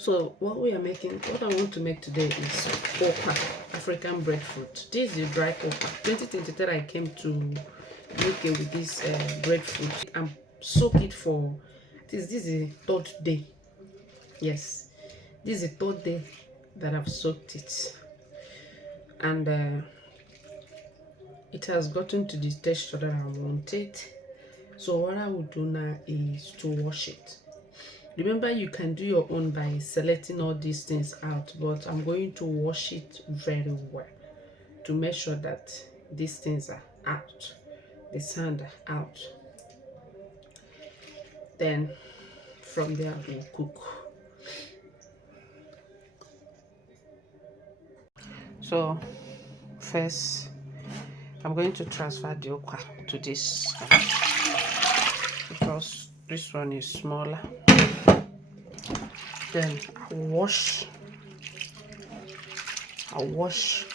So what we are making, what I want to make today is okra, African breadfruit. This is the dry okra. 2023 I came to UK with this breadfruit and soak it for this is the third day. Yes, this is the third day that I've soaked it, and it has gotten to the texture that I wanted. So what I will do now is to wash it. Remember, you can do your own by selecting all these things out, but I'm going to wash it very well to make sure that these things are out, the sand are out. Then from there we'll cook. So first I'm going to transfer the okra to this because this one is smaller. Then I wash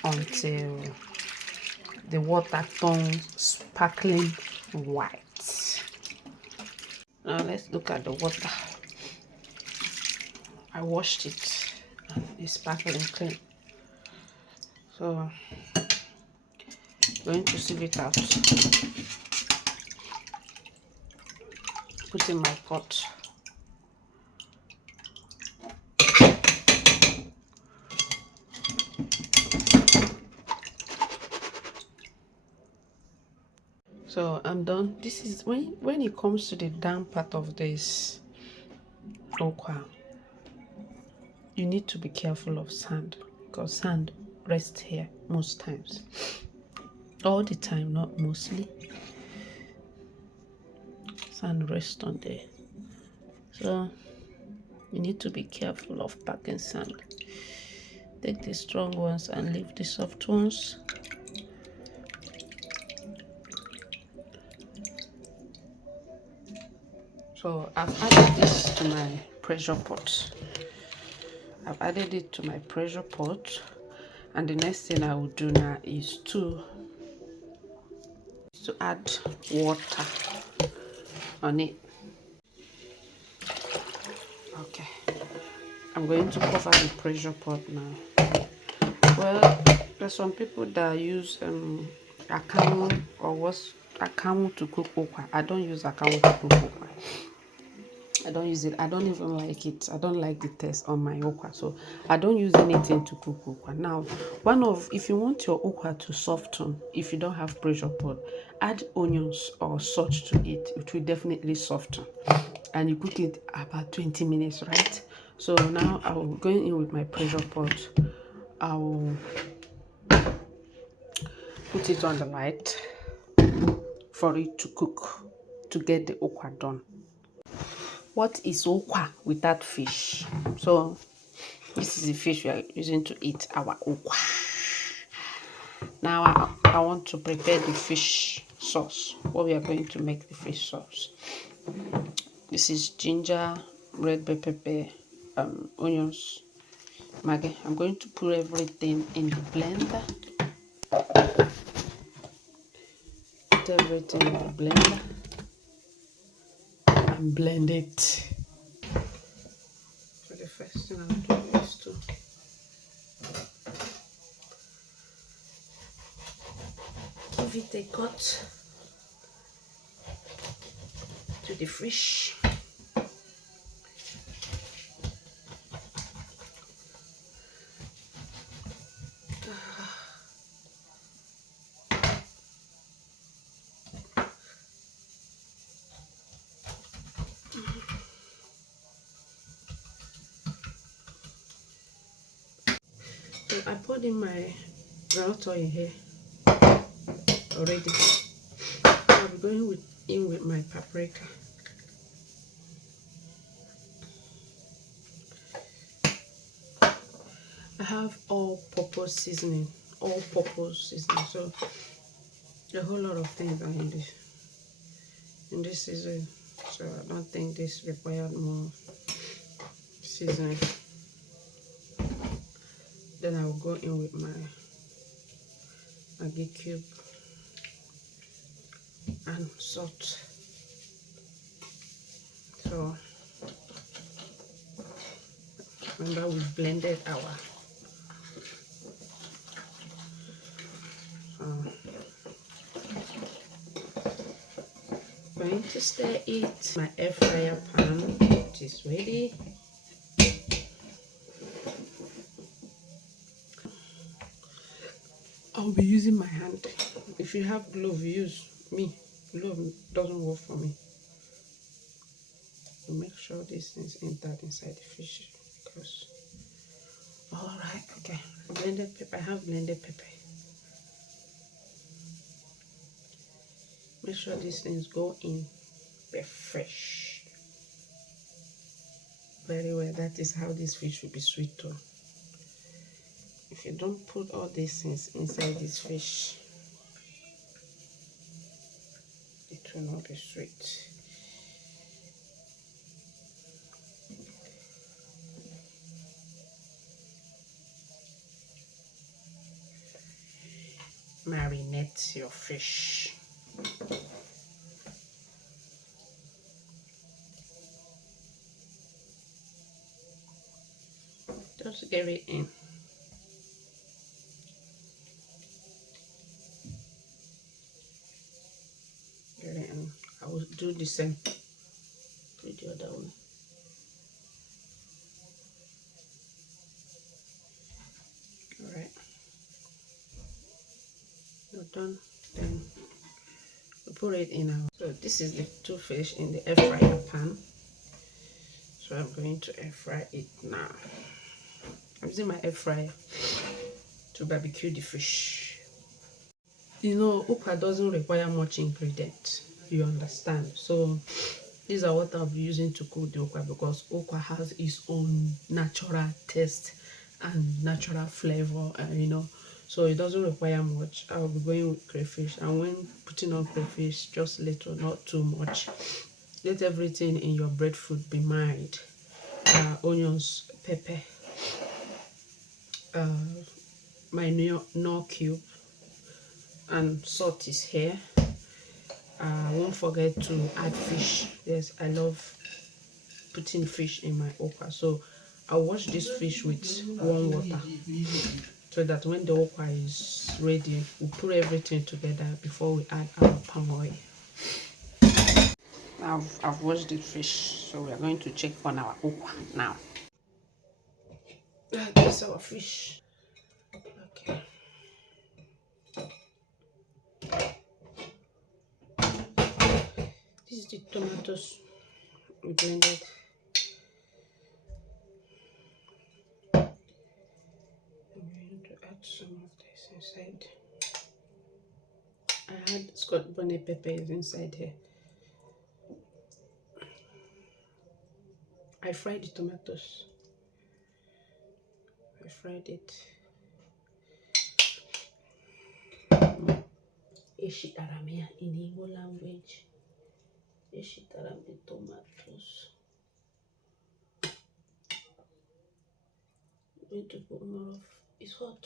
until the water turns sparkling white. Now let's look at the water. I washed it and it's sparkling clean. So I'm going to sieve it out. Put in my pot. So I'm done. This is when it comes to the down part of this okra, you need to be careful of sand because sand rests here most times. All the time, not mostly. Sand rests on there. So you need to be careful of packing sand. Take the strong ones and leave the soft ones. So I've added this to my pressure pot. I've added it to my pressure pot, and the next thing I will do now is to add water on it. Okay, I'm going to cover the pressure pot now. Well, there's some people that use akamu or what's akamu to cook okra. I don't use akamu to cook okra. I don't use it. I don't even like it. I don't like the taste on my okra, so I don't use anything to cook okra. Now, if you want your okra to soften, if you don't have pressure pot, add onions or salt to it. It will definitely soften, and you cook it about 20 minutes, right? So now I will go in with my pressure pot. I will put it on the light for it to cook to get the okra done. What is okra without fish? So this is the fish we are using to eat our okra. Now I want to prepare the fish sauce. What we are going to make the fish sauce. This is ginger, red bell pepper, onions, maggi. I'm going to put everything in the blender. Put everything in the blender and blend it. So the first thing I'll do is to give it a cut to the fish. So I poured in my groundnut oil here already. I'll be going in with my paprika. I have all-purpose seasoning. So a whole lot of things are in this season. So I don't think this required more seasoning. Then I'll go in with my maggi cube and salt. So Remember, we blended our going to stir it. My air fryer pan, it is ready. I'll be using my hand. If you have glove, use me. Glove doesn't work for me. So make sure these things enter inside the fish because. All right, okay. Blended pepper. I have blended pepper. Make sure these things go in. They're fresh. Very well. That is how this fish will be sweet too. If you don't put all these things inside this fish, it will not be sweet. Marinate your fish. Just get it in. Get it in. I will do the same with the other one. Alright. You're done. Then we put it in our. So this is the two fish in the air fryer pan. So I'm going to air fry it now. I'm using my air fryer to barbecue the fish. You know, ukwa doesn't require much ingredient. You understand? So these are what I'll be using to cook the ukwa because ukwa has its own natural taste and natural flavor, you know. So it doesn't require much. I'll be going with crayfish, and when putting on crayfish, just little, not too much. Let everything in your breadfruit be mild. Onions, pepper, my knorr cube, and salt is here. Won't forget to add fish. Yes, I love putting fish in my okra. So I'll wash this fish with warm water so that when the okra is ready, we'll put everything together before we add our palm oil. I've washed the fish, so we are going to check on our okra now. This is our fish. Okay. This is the tomatoes we blended. I'm going to add some of this inside. I had Scott bonnet peppers inside here. I fried the tomatoes. I fried it. Eshitaramia in Igbo language. Eshitaram the tomatoes. I'm going to put more of. It's hot.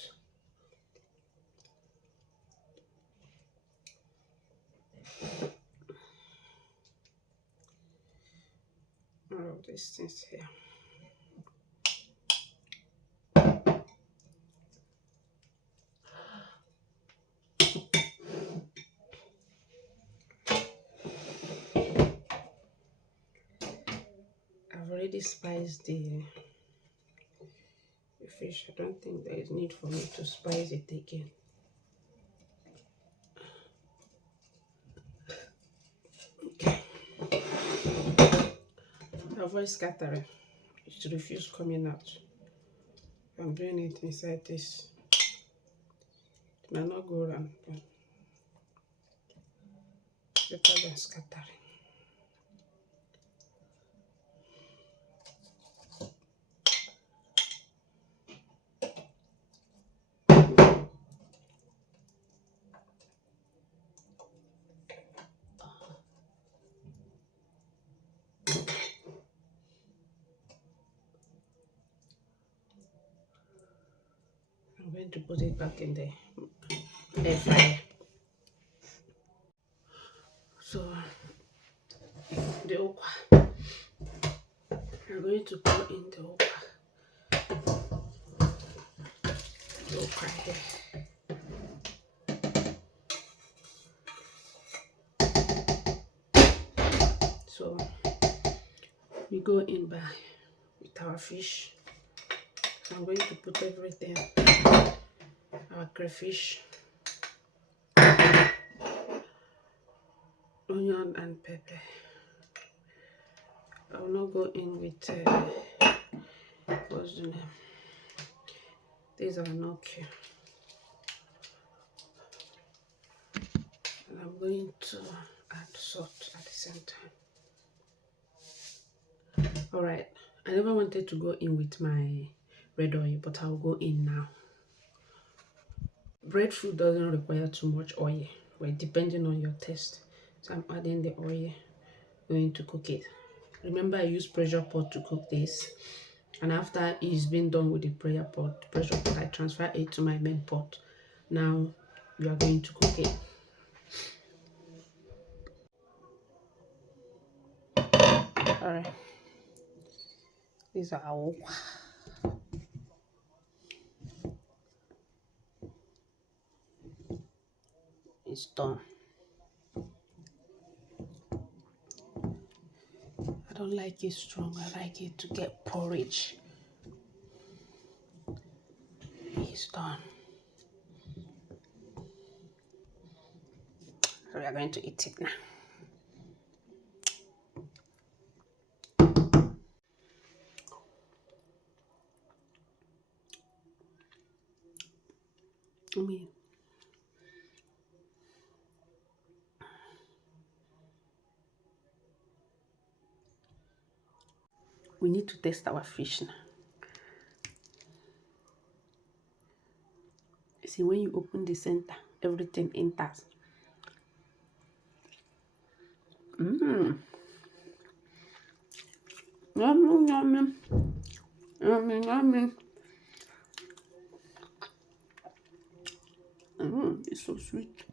More of these things here. I've already spiced the fish. I don't think there is need for me to spice it again. Okay. Avoid scattering. It should refuse coming out. I'm doing it inside this. It might not go around, but better than scattering. I'm going to put it back in the air fryer. So the okra, I'm going to pour in the okra. okra here. So we go in by with our fish. So I'm going to put everything, our crayfish, onion and pepper. I will not go in with what's the name? These are gnocchi. And I'm going to add salt at the same time. Alright, I never wanted to go in with my red oil, but I'll go in now. Breadfruit doesn't require too much oil, well, depending on your taste. So I'm adding the oil, going to cook it. Remember, I use pressure pot to cook this, and after it's been done with the pressure pot, I transfer it to my main pot. Now we are going to cook it. All right, these are our ukwa. It's done. I don't like it strong. I like it to get porridge. It's done. So we are going to eat it now. We need to test our fish now. See, when you open the center, everything enters. Yummy, yummy. Yummy, yummy. It's so sweet.